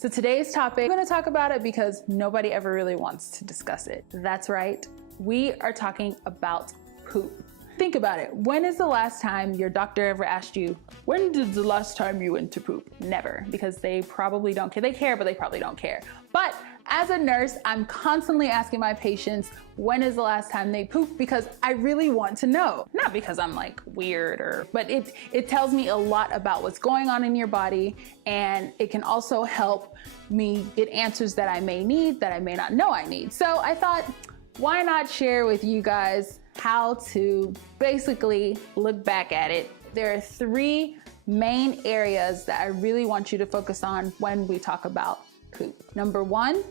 So today's topic, I'm gonna talk about it because nobody ever really wants to discuss it. That's right, we are talking about poop. Think about it. When is the last time your doctor ever asked you, when did the last time you went to poop? Never, because they probably don't care. They care, but they probably don't care. But as a nurse, I'm constantly asking my patients, when is the last time they poop? Because I really want to know. Not because I'm like weird but it tells me a lot about what's going on in your body, and it can also help me get answers that I may need, that I may not know I need. So I thought, why not share with you guys how to basically look back at it. There are 3 main areas that I really want you to focus on when we talk about poop. Number 1,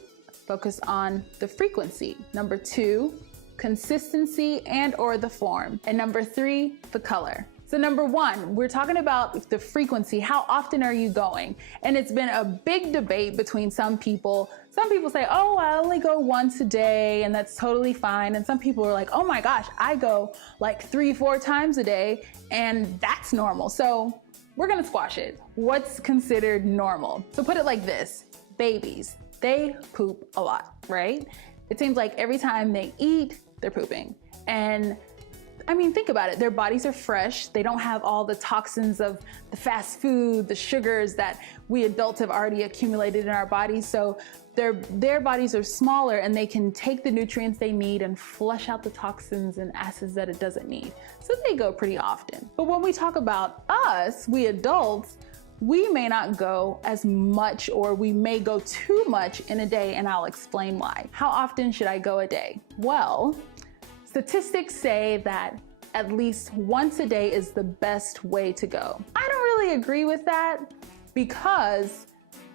focus on the frequency. Number 2, consistency and or the form. And number 3, the color. So number 1, we're talking about the frequency. How often are you going? And it's been a big debate between some people. Some people say, oh, I only go once a day and that's totally fine. And some people are like, oh my gosh, I go like 3-4 times a day and that's normal. So we're gonna squash it. What's considered normal? So put it like this, babies, they poop a lot, right? It seems like every time they eat, they're pooping. And I mean, think about it. Their bodies are fresh. They don't have all the toxins of the fast food, the sugars that we adults have already accumulated in our bodies. So their bodies are smaller and they can take the nutrients they need and flush out the toxins and acids that it doesn't need. So they go pretty often. But when we talk about us, we adults, we may not go as much, or we may go too much in a day, and I'll explain why. How often should I go a day? Well, statistics say that at least once a day is the best way to go. I don't really agree with that because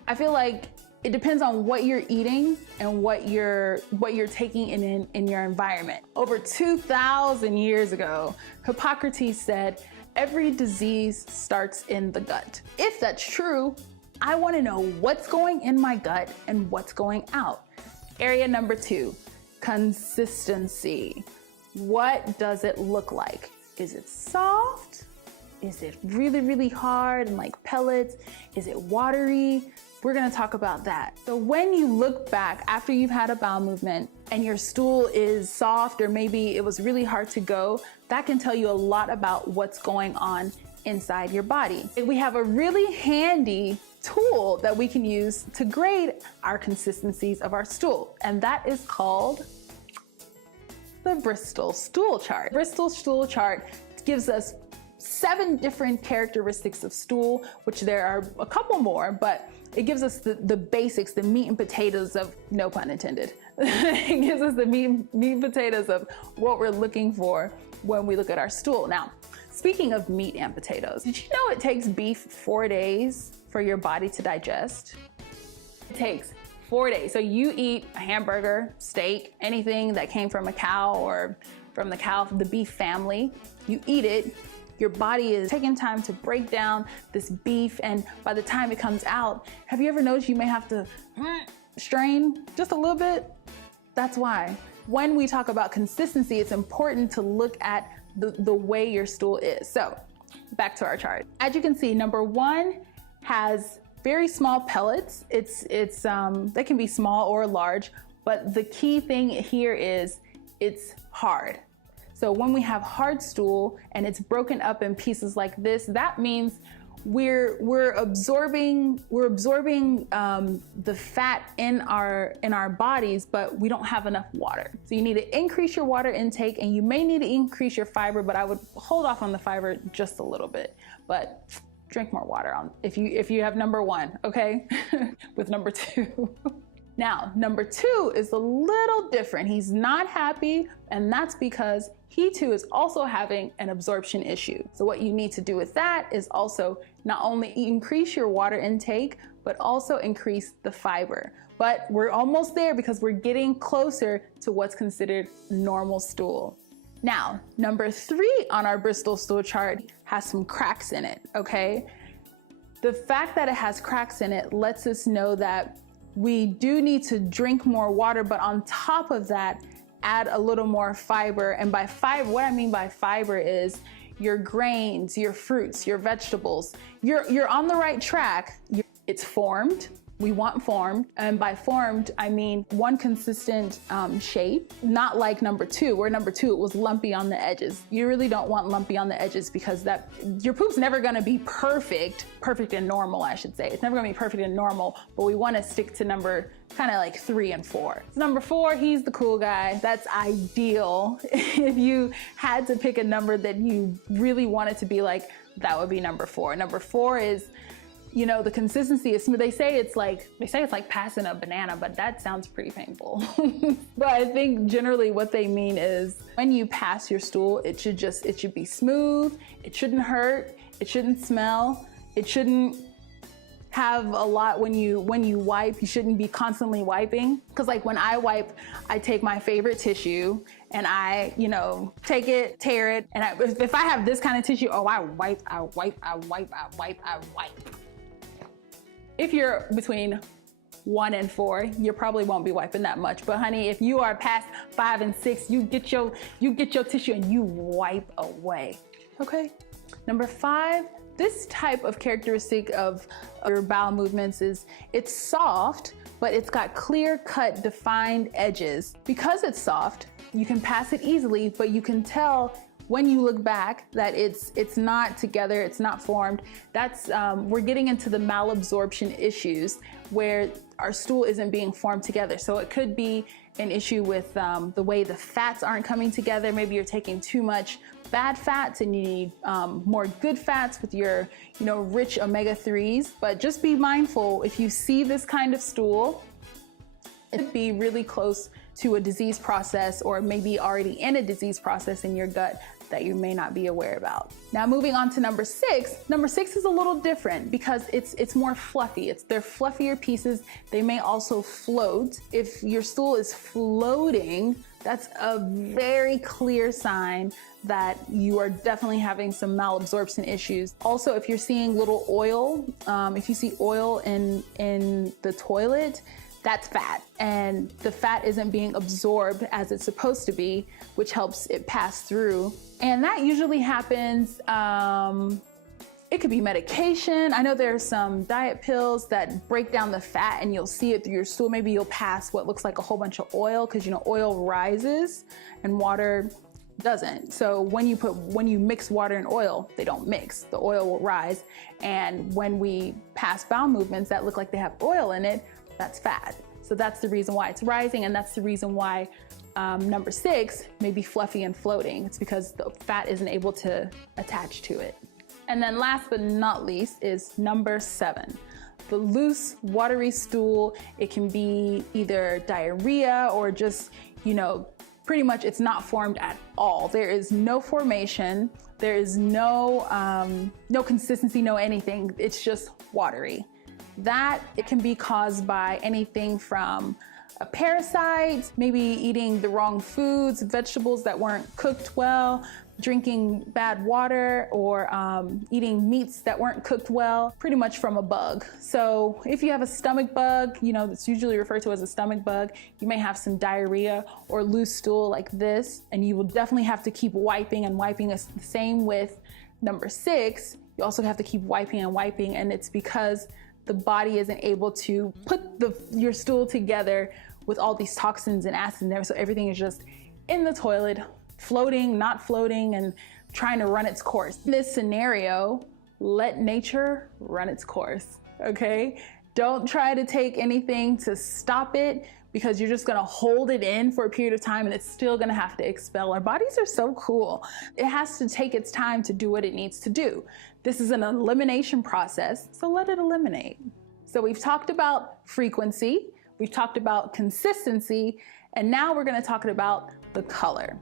I feel like it depends on what you're eating and what you're taking in your environment. Over 2,000 years ago, Hippocrates said, every disease starts in the gut. If that's true, I want to know what's going in my gut and what's going out. Area number 2, consistency. What does it look like? Is it soft? Is it really, really hard and like pellets? Is it watery? We're gonna talk about that. So when you look back after you've had a bowel movement and your stool is soft, or maybe it was really hard to go, that can tell you a lot about what's going on inside your body. We have a really handy tool that we can use to grade our consistencies of our stool, and that is called the Bristol stool chart. Bristol stool chart gives us 7 different characteristics of stool, which there are a couple more, but it gives us the basics, the meat and potatoes of, no pun intended. It gives us the meat and potatoes of what we're looking for when we look at our stool. Now, speaking of meat and potatoes, did you know it takes beef 4 days for your body to digest? It takes 4 days. So you eat a hamburger, steak, anything that came from a cow or from the beef family, you eat it, your body is taking time to break down this beef, and by the time it comes out, have you ever noticed you may have to strain just a little bit? That's why. When we talk about consistency, it's important to look at the way your stool is. So back to our chart. As you can see, number 1 has very small pellets. They can be small or large, but the key thing here is it's hard. So when we have hard stool and it's broken up in pieces like this, that means we're absorbing the fat in our bodies, but we don't have enough water. So you need to increase your water intake, and you may need to increase your fiber, but I would hold off on the fiber just a little bit. But drink more water if you have number 1, okay? With number 2. Now, number 2 is a little different. He's not happy, and that's because he too is also having an absorption issue. So what you need to do with that is also not only increase your water intake, but also increase the fiber. But we're almost there because we're getting closer to what's considered normal stool. Now, number 3 on our Bristol stool chart has some cracks in it, okay? The fact that it has cracks in it lets us know that we do need to drink more water, but on top of that, add a little more fiber. And by fiber, what I mean by fiber is your grains, your fruits, your vegetables. You're on the right track. It's formed, We want formed, and by formed, I mean one consistent shape, not like number 2, where number 2, it was lumpy on the edges. You really don't want lumpy on the edges because your poop's never gonna be perfect and normal, I should say. It's never gonna be perfect and normal, but we wanna stick to number kind of like 3 and 4. So number 4, he's the cool guy. That's ideal. If you had to pick a number that you really wanted to be like, that would be number 4. Number 4 is, you know, the consistency is smooth. They say it's like passing a banana, but that sounds pretty painful. But I think generally what they mean is when you pass your stool, it should be smooth. It shouldn't hurt. It shouldn't smell. It shouldn't have a lot when you wipe. You shouldn't be constantly wiping. Cause like when I wipe, I take my favorite tissue and I, you know, take it, tear it. And if I have this kind of tissue, oh, I wipe. If you're between 1 and 4, you probably won't be wiping that much. But honey, if you are past 5 and 6, you get your tissue and you wipe away, okay? Number 5, this type of characteristic of your bowel movements is it's soft, but it's got clear-cut, defined edges. Because it's soft, you can pass it easily, but you can tell when you look back that it's not together, it's not formed. That's we're getting into the malabsorption issues where our stool isn't being formed together. So it could be an issue with the way the fats aren't coming together. Maybe you're taking too much bad fats and you need more good fats with your, you know, rich omega-3s. But just be mindful, if you see this kind of stool, it could be really close to a disease process or maybe already in a disease process in your gut that you may not be aware about. Now moving on to number 6. Number 6 is a little different because it's more fluffy. They're fluffier pieces. They may also float. If your stool is floating, that's a very clear sign that you are definitely having some malabsorption issues. Also, if you're seeing little oil, if you see oil in the toilet, that's fat, and the fat isn't being absorbed as it's supposed to be, which helps it pass through. And that usually happens, it could be medication. I know there's some diet pills that break down the fat and you'll see it through your stool. Maybe you'll pass what looks like a whole bunch of oil because, you know, oil rises and water doesn't. So when you mix water and oil, they don't mix. The oil will rise. And when we pass bowel movements that look like they have oil in it, that's fat. So that's the reason why it's rising, and that's the reason why number 6 may be fluffy and floating. It's because the fat isn't able to attach to it. And then last but not least is number 7. The loose, watery stool. It can be either diarrhea or just, you know, pretty much it's not formed at all. There is no formation. There is no consistency, no anything. It's just watery. That it can be caused by anything from a parasite, maybe eating the wrong foods, vegetables that weren't cooked well, drinking bad water, or eating meats that weren't cooked well, pretty much from a bug. So if you have a stomach bug, you know, it's usually referred to as a stomach bug, you may have some diarrhea or loose stool like this, and you will definitely have to keep wiping and wiping. The same with number 6, you also have to keep wiping and wiping, and it's because the body isn't able to put your stool together with all these toxins and acids in there. So everything is just in the toilet, floating, not floating, and trying to run its course. In this scenario, let nature run its course, okay? Don't try to take anything to stop it because you're just gonna hold it in for a period of time and it's still gonna have to expel. Our bodies are so cool. It has to take its time to do what it needs to do. This is an elimination process, so let it eliminate. So we've talked about frequency, we've talked about consistency, and now we're gonna talk about the color.